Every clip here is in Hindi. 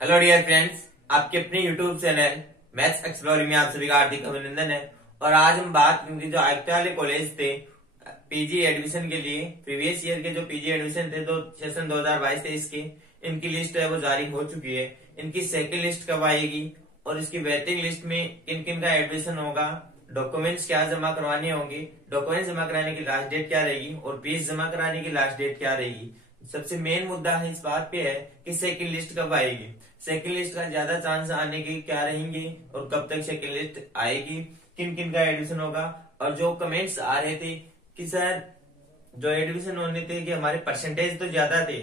हेलो डियर फ्रेंड्स, आपके अपने यूट्यूब चैनल मैथ्स एक्सप्लोर में आप सभी का हार्दिक अभिनंदन है। और आज हम बात करेंगे जो आयुक्त वाले कॉलेज थे पीजी एडमिशन के लिए। प्रीवियस ईयर के जो पीजी एडमिशन थे तो सेशन 2022-23 के, इनकी लिस्ट है वो जारी हो चुकी है। इनकी सेकंड लिस्ट कब आएगी और इसकी वेटिंग लिस्ट में किन किन का एडमिशन होगा, डॉक्यूमेंट्स क्या जमा करवाने होंगे, डॉक्यूमेंट्स जमा कराने की लास्ट डेट क्या रहेगी और फीस जमा कराने की लास्ट डेट क्या रहेगी। सबसे मेन मुद्दा है इस बात पे है कि सेकंड लिस्ट कब आएगी, सेकंड लिस्ट का ज्यादा चांस आने के क्या रहेंगे और कब तक सेकंड लिस्ट आएगी, किन किन का एडमिशन होगा। और जो कमेंट्स आ रहे थे कि सर जो एडमिशन होने थे कि हमारे परसेंटेज तो ज्यादा थे,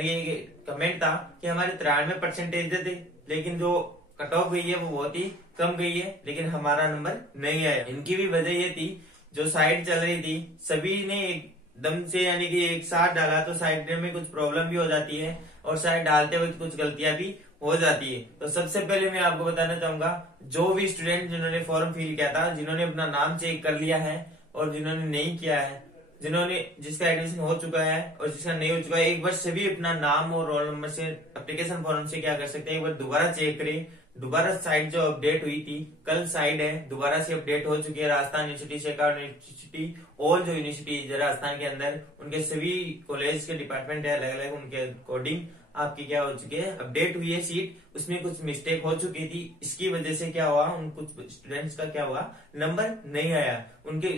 ये कमेंट था कि हमारे 93% थे लेकिन जो कट ऑफ गई है वो बहुत ही कम गई है, लेकिन हमारा नंबर नहीं आया। इनकी भी वजह ये थी जो साइट चल रही थी सभी ने एकदम से यानी कि एक साथ डाला तो साइट में कुछ प्रॉब्लम भी हो जाती है और साइट डालते वक्त कुछ गलतियां भी हो जाती है। तो सबसे पहले मैं आपको बताना चाहूंगा जो भी स्टूडेंट जिन्होंने फॉर्म फिल किया था, जिन्होंने अपना नाम चेक कर लिया है और जिन्होंने नहीं किया है, जिन्होंने जिसका एडमिशन हो चुका है और जिसका नहीं हो चुका है, एक बार सभी अपना नाम और रोल नंबर से एप्लीकेशन फॉर्म से क्या कर सकते हैं, एक बार दोबारा चेक करें। दोबारा साइट जो अपडेट हुई थी, कल साइट है दोबारा से अपडेट हो चुकी है। राजस्थान यूनिवर्सिटी, शेखावत यूनिवर्सिटी और जो यूनिवर्सिटी राजस्थान के अंदर उनके सभी कॉलेज के डिपार्टमेंट है अलग अलग, उनके अकॉर्डिंग आपकी क्या हो चुकी है, अपडेट हुई है सीट। उसमें कुछ मिस्टेक हो चुकी थी, इसकी वजह से क्या हुआ, उन कुछ स्टूडेंट्स का क्या हुआ, नंबर नहीं आया। उनके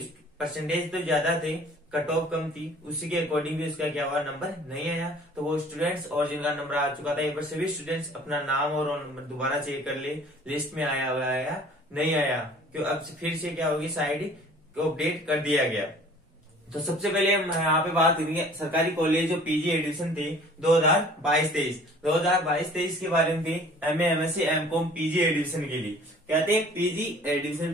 परसेंटेज तो ज्यादा थे, कट ऑफ कम थी, उसी के अकॉर्डिंग भी उसका क्या हुआ, नंबर नहीं आया। तो वो स्टूडेंट्स और जिनका नंबर आ चुका था, एक बार सभी स्टूडेंट्स अपना नाम और रोल नंबर दोबारा चेक कर ले, लिस्ट में आया हुआ आया नहीं आया, क्यों अब फिर से क्या होगी, साइड को अपडेट कर दिया गया। तो सबसे पहले हम यहाँ पे बात करेंगे सरकारी कॉलेज जो पीजी एडमिशन थे 2022-23 के बारे में। MA, MSc, MCom PG admission के लिए कहते हैं पीजी एडमिशन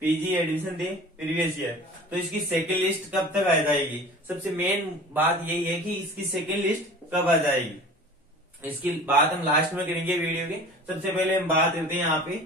पीजी एडमिशन थे प्रीवियस ईयर। तो इसकी सेकेंड लिस्ट कब तक आ जाएगी, सबसे मेन बात यही है कि इसकी सेकेंड लिस्ट कब आ जाएगी। इसकी बात हम लास्ट में करेंगे वीडियो के। सबसे पहले हम बात करते हैं यहाँ पे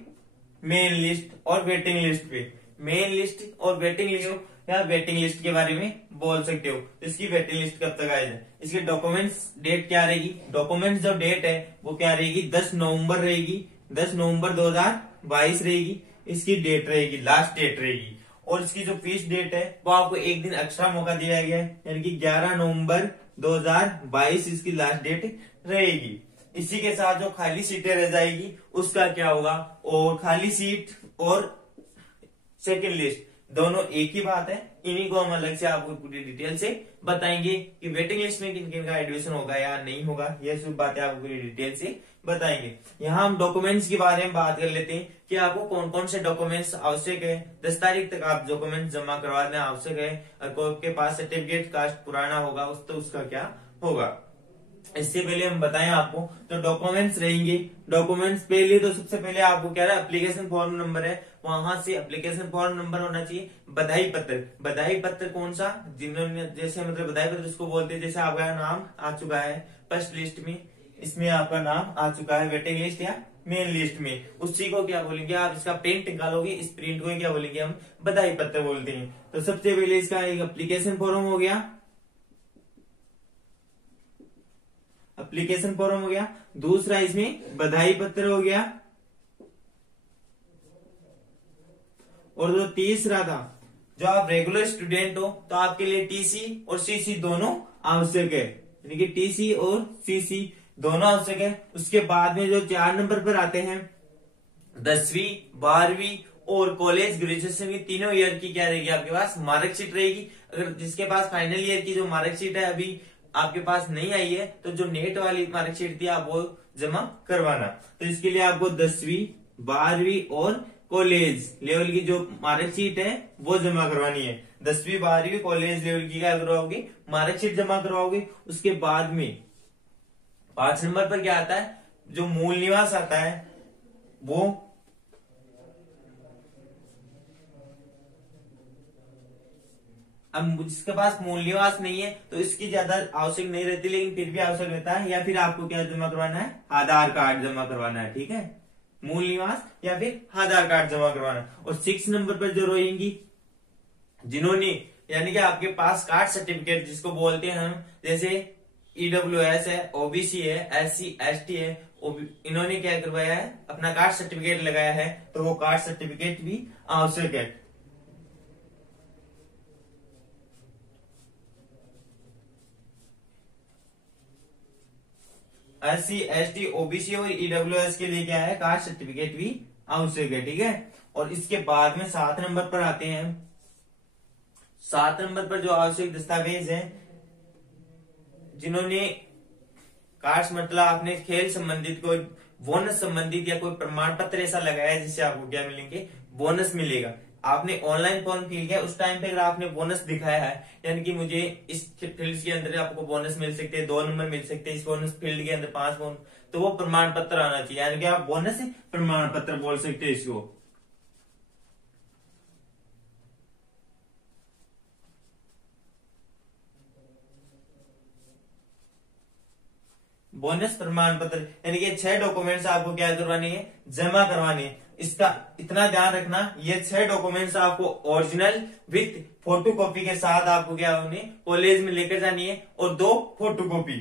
मेन लिस्ट और वेटिंग लिस्ट पे। मेन लिस्ट और वेटिंग लिस्ट या वेटिंग लिस्ट के बारे में बोल सकते हो। तो इसकी वेटिंग लिस्ट कब तक आएगी, इसके डॉक्यूमेंट्स डेट क्या रहेगी, डॉक्यूमेंट्स जो डेट है वो क्या रहेगी, 10 नवंबर रहेगी, 10 नवंबर 2022 रहेगी इसकी डेट रहेगी, लास्ट डेट रहेगी। और इसकी जो फीस डेट है वो आपको एक दिन एक्स्ट्रा मौका दिया गया है, यानी कि 11 नवंबर 2022 इसकी लास्ट डेट रहेगी। इसी के साथ जो खाली सीटें रह जाएगी उसका क्या होगा, और खाली सीट और सेकेंड लिस्ट दोनों एक ही बात है, इन्हीं को हम अलग से आपको पूरी डिटेल से बताएंगे कि वेटिंग लिस्ट में किन किन का एडमिशन होगा या नहीं होगा, ये सब बातें आपको पूरी डिटेल से बताएंगे। यहाँ हम डॉक्यूमेंट्स के बारे में बात कर लेते हैं कि आपको कौन कौन से डॉक्यूमेंट्स आवश्यक है। 10 तारीख तक आप डॉक्यूमेंट्स जमा करवा देना आवश्यक है। और आपके पास सर्टिफिकेट कास्ट पुराना होगा तो उसका क्या होगा। इससे पहले हम बताएं आपको तो डॉक्यूमेंट्स रहेंगे। डॉक्यूमेंट्स पहले तो सबसे पहले आपको क्या है, एप्लीकेशन फॉर्म नंबर है, वहां से एप्लीकेशन फॉर्म नंबर होना चाहिए। बधाई पत्र, बधाई पत्र कौन सा, जिन्होंने जैसे मतलब बधाई पत्र उसको बोलते हैं, जैसे आपका नाम आ चुका है फर्स्ट लिस्ट में, इसमें आपका नाम आ चुका है वेटिंग लिस्ट या मेन लिस्ट में, उसी को क्या बोलेंगे आप, इसका प्रिंट निकालोगे, इस प्रिंट को क्या बोलेंगे हम, बधाई पत्र बोलते हैं। तो सबसे पहले इसका एक एप्लीकेशन फॉर्म हो गया, एप्लीकेशन फॉर्म हो गया। दूसरा इसमें बधाई पत्र हो गया। और जो तीसरा था, जो आप रेगुलर स्टूडेंट हो तो आपके लिए टीसी और सीसी दोनों आवश्यक है, यानी कि टीसी और सीसी दोनों आवश्यक है। उसके बाद में जो 4 नंबर पर आते हैं 10वीं 12वीं और कॉलेज ग्रेजुएशन की तीनों ईयर की क्या रहेगी आपके पास, मार्कशीट रहेगी। अगर जिसके पास फाइनल ईयर की जो मार्कशीट है अभी आपके पास नहीं आई है तो जो नेट वाली मार्कशीट थी आप वो जमा करवाना। तो इसके लिए आपको 10वीं 12वीं और कॉलेज लेवल की जो मार्कशीट है वो जमा करवानी है। 10वीं 12वीं कॉलेज लेवल की क्या करवाओगे, मार्कशीट जमा करवाओगे। उसके बाद में 5 नंबर पर क्या आता है, जो मूल निवास आता है वो अब जिसके पास मूल निवास नहीं है तो इसकी ज्यादा आवश्यक नहीं रहती, लेकिन फिर भी आवश्यक रहता है। या फिर आपको क्या जमा करवाना है, आधार कार्ड जमा करवाना है, ठीक है, मूल निवास या फिर आधार कार्ड जमा करवाना। और 6 नंबर पर जो रहेंगी जिन्होंने यानी कि आपके पास कास्ट सर्टिफिकेट जिसको बोलते हैं हम, जैसे EWS है, OBC है, SC ST है, इन्होंने क्या करवाया है, अपना कास्ट सर्टिफिकेट लगाया है, तो वो कास्ट सर्टिफिकेट भी आवश्यक है। SC ST OBC और EWS के लिए क्या है, कास्ट सर्टिफिकेट भी आवश्यक है। ठीक है, और इसके बाद में 7 नंबर पर आते हैं। 7 नंबर पर जो आवश्यक दस्तावेज है, जिन्होंने कास्ट मतलब आपने खेल संबंधित कोई बोनस संबंधित या कोई प्रमाण पत्र ऐसा लगाया है जिससे आपको क्या मिलेंगे, बोनस मिलेगा। आपने ऑनलाइन फॉर्म फिल किया, उस टाइम पे अगर आपने बोनस दिखाया है, यानी कि मुझे इस फील्ड के अंदर आपको बोनस मिल सकते हैं, 2 नंबर मिल सकते हैं, इस बोनस फील्ड के अंदर 5 बोनस, तो वो प्रमाण पत्र आना चाहिए, यानी कि आप बोनस प्रमाण पत्र बोल सकते हैं इसको। बोनस प्रमाण पत्र यानी कि 6 डॉक्यूमेंट्स आपको क्या करवानी है, जमा करवानी है। इसका इतना ध्यान रखना, ये 6 डॉक्यूमेंट्स आपको ओरिजिनल विथ फोटोकॉपी के साथ आपको क्या होनी, कॉलेज में लेकर जानी है, और 2 फोटोकॉपी,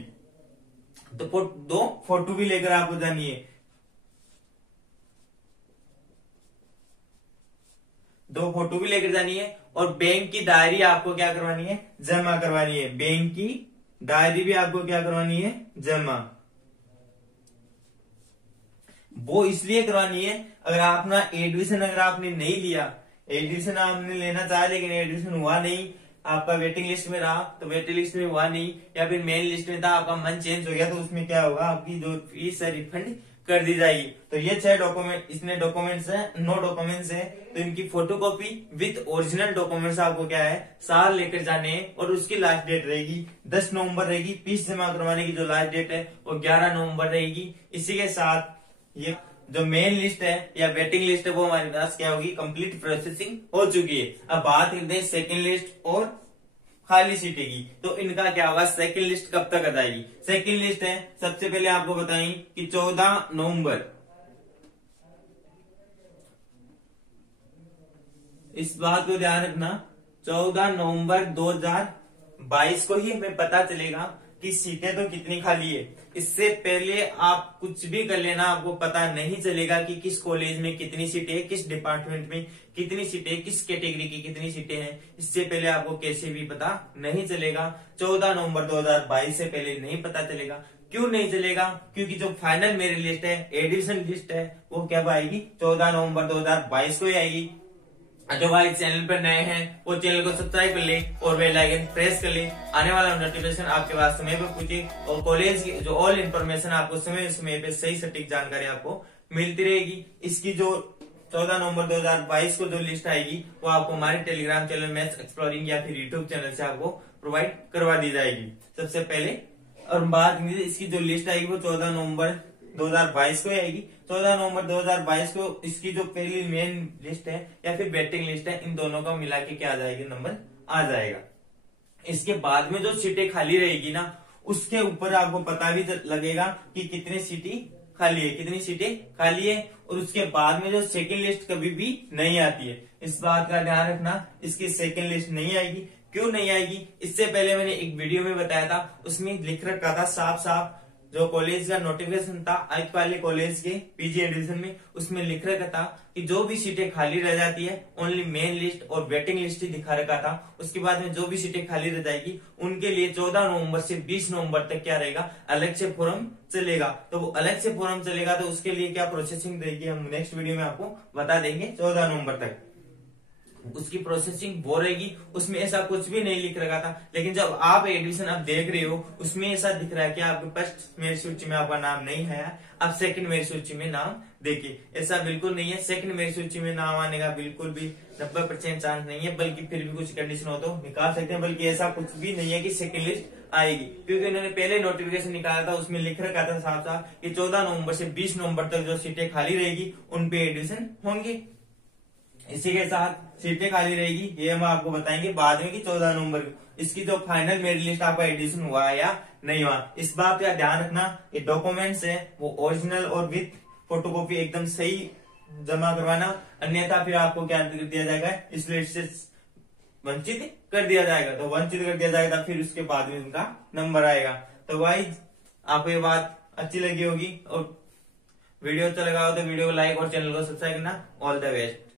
तो 2 फोटो भी लेकर आपको जानी है, 2 फोटो भी लेकर जानी है, और बैंक की डायरी आपको क्या करवानी है, जमा करवानी है। बैंक की डायरी भी आपको क्या करवानी है, जमा। वो इसलिए करवानी है, अगर आपने एडमिशन अगर आपने नहीं लिया, एडमिशन आपने लेना चाहा लेकिन एडमिशन हुआ नहीं, आपका वेटिंग लिस्ट में रहा तो वेटिंग लिस्ट में हुआ नहीं, या फिर मेन लिस्ट में था, आपका मन चेंज हो गया, तो उसमें क्या होगा, आपकी जो फीस है रिफंड कर दी जाएगी। तो ये 6 डॉक्यूमेंट, इसमें डॉक्यूमेंट्स है, 9 डॉक्यूमेंट्स है, तो इनकी फोटोकॉपी विद ओरिजिनल डॉक्यूमेंट्स आपको क्या है, साथ लेकर जाने हैं। और उसकी लास्ट डेट रहेगी 10 नवंबर रहेगी। फीस जमा करवाने की जो लास्ट डेट है वो 11 नवंबर रहेगी। इसी के साथ ये जो मेन लिस्ट है या वेटिंग लिस्ट है वो हमारे पास क्या होगी, कंप्लीट प्रोसेसिंग हो चुकी है। अब बात करते हैं सेकेंड लिस्ट और खाली सीटें की। तो इनका क्या होगा, सेकंड लिस्ट कब तक आ जाएगी। सेकंड लिस्ट है, सबसे पहले आपको बताएं कि 14 नवंबर, इस बात को ध्यान रखना, 14 नवंबर 2022 को ही हमें पता चलेगा कि सीटें तो कितनी खाली है। इससे पहले आप कुछ भी कर लेना, आपको पता नहीं चलेगा कि किस कॉलेज में कितनी सीटें, किस डिपार्टमेंट में कितनी सीटें, किस कैटेगरी की कितनी सीटें हैं, इससे पहले आपको कैसे भी पता नहीं चलेगा। 14 नवंबर 2022 से पहले नहीं पता चलेगा। क्यों नहीं चलेगा, क्योंकि जो फाइनल मेरिट लिस्ट है, एडिशन लिस्ट है, वो कब आएगी, 14 नवंबर 2022 को ही आएगी। जो भाई चैनल पर नए हैं वो चैनल को सब्सक्राइब कर ले और बेल आइकन प्रेस कर ले, आने वाला नोटिफिकेशन आपके पास समय पर पूछे, और कॉलेज की जो ऑल इन्फॉर्मेशन आपको समय समय पे सही सटीक जानकारी आपको मिलती रहेगी। इसकी जो 14 नवंबर 2022 को जो लिस्ट आएगी वो आपको हमारे टेलीग्राम चैनल मैथ्स एक्सप्लोरिंग या फिर यूट्यूब चैनल से आपको प्रोवाइड करवा दी जाएगी सबसे पहले। और बात इसकी जो लिस्ट आएगी वो 14 नवंबर 2022 को आएगी। 14 नवंबर 2022 को इसकी जो पहली मेन लिस्ट है या फिर वेटिंग लिस्ट है, इन दोनों का मिला के क्या आ जाएगी, नंबर आ जाएगा। इसके बाद में जो सीटें खाली रहेगी ना, उसके ऊपर आपको पता भी लगेगा कि कितनी सीटें खाली है, कितनी सीटें खाली है। और उसके बाद में जो सेकंड लिस्ट कभी भी नहीं आती है, इस बात का ध्यान रखना, इसकी सेकंड लिस्ट नहीं आएगी। क्यों नहीं आएगी, इससे पहले मैंने एक वीडियो में बताया था, उसमें लिख रखा था साफ साफ, जो कॉलेज का नोटिफिकेशन था आयुक्त वाले कॉलेज के पीजी एडिशन में, उसमें लिख रखा था कि जो भी सीटें खाली रह जाती है ओनली मेन लिस्ट और वेटिंग लिस्ट ही दिखा रखा था। उसके बाद में जो भी सीटें खाली रह जाएगी उनके लिए 14 नवंबर से 20 नवंबर तक क्या रहेगा, अलग से फॉर्म चलेगा। तो वो अलग से फॉर्म चलेगा, तो उसके लिए क्या प्रोसेसिंग रहेगी हम नेक्स्ट वीडियो में आपको बता देंगे। 14 नवंबर तक उसकी प्रोसेसिंग वो रहेगी। उसमें ऐसा कुछ भी नहीं लिख रखा था, लेकिन जब आप एडमिशन अब देख रहे हो उसमें ऐसा दिख रहा है कि आपके फर्स्ट मेरिट सूची में आपका नाम नहीं है, आप सेकंड मेरिट सूची में नाम देखिए। ऐसा बिल्कुल नहीं है, सेकंड मेरिट सूची में नाम आने का बिल्कुल भी 90% चांस नहीं है, बल्कि फिर भी कुछ कंडीशन हो तो निकाल सकते हैं। बल्कि ऐसा कुछ भी नहीं है कि सेकंड लिस्ट आएगी, क्योंकि उन्होंने पहले नोटिफिकेशन निकाला था, उसमें लिख रखा था साफ साफ कि 14 नवंबर से 20 नवंबर तक जो सीटें खाली रहेगी उन पे एडमिशन होंगे। इसी के साथ सीटें खाली रहेगी, ये हम आपको बताएंगे बाद में कि 14 नवंबर को इसकी जो फाइनल मेरिट लिस्ट आपका एडिशन हुआ है या नहीं हुआ। इस बात का ध्यान रखना, ये डॉक्यूमेंट्स है वो ओरिजिनल और विथ फोटोकॉपी एकदम सही जमा करवाना, अन्यथा फिर आपको क्या कर दिया जाएगा, इस लिस्ट से वंचित कर दिया जाएगा। तो वंचित कर दिया जाएगा, फिर उसके बाद में उनका नंबर आएगा। तो गाइज आपको ये बात अच्छी लगी होगी, और वीडियो अच्छा लगा हो तो वीडियो को लाइक और चैनल को सब्सक्राइब करना। All the best.